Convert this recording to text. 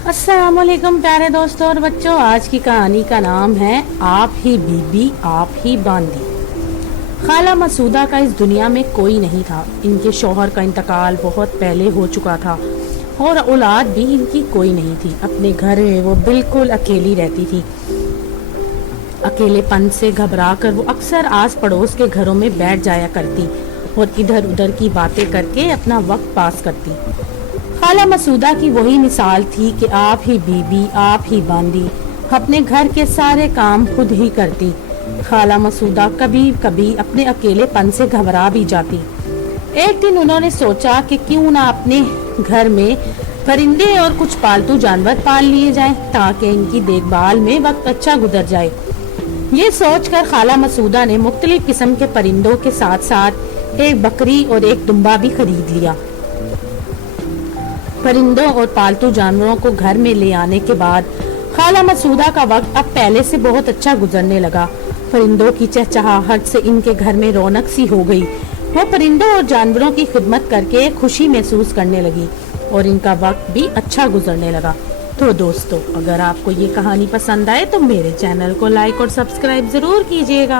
अस्सलाम वालेकुम प्यारे दोस्तों और बच्चों। आज की कहानी का नाम है आप ही बीबी आप ही बांदी। खाला मसूदा का इस दुनिया में कोई नहीं था। इनके शौहर का इंतकाल बहुत पहले हो चुका था और औलाद भी इनकी कोई नहीं थी। अपने घर में वो बिल्कुल अकेली रहती थी। अकेलेपन से घबरा कर वो अक्सर आस पड़ोस के घरों में बैठ जाया करती और इधर उधर की बातें करके अपना वक्त पास करती। खाला मसूदा की वही मिसाल थी कि आप ही बीबी आप ही बांदी, अपने घर के सारे काम खुद ही करती। खाला मसूदा कभी कभी अपने अकेलेपन से घबरा भी जाती। एक दिन उन्होंने सोचा कि क्यों ना अपने घर में परिंदे और कुछ पालतू जानवर पाल लिए जाएं ताकि इनकी देखभाल में वक्त अच्छा गुजर जाए। ये सोचकर खाला मसूदा ने मुख्तलिफ किस्म के परिंदों के साथ साथ एक बकरी और एक दुम्बा भी खरीद लिया। परिंदों और पालतू जानवरों को घर में ले आने के बाद खाला मसूदा का वक्त अब पहले से बहुत अच्छा गुजरने लगा। परिंदों की चहचहाहट से इनके घर में रौनक सी हो गई। वो परिंदों और जानवरों की खिदमत करके खुशी महसूस करने लगी और इनका वक्त भी अच्छा गुजरने लगा। तो दोस्तों, अगर आपको ये कहानी पसंद आए तो मेरे चैनल को लाइक और सब्सक्राइब जरूर कीजिएगा।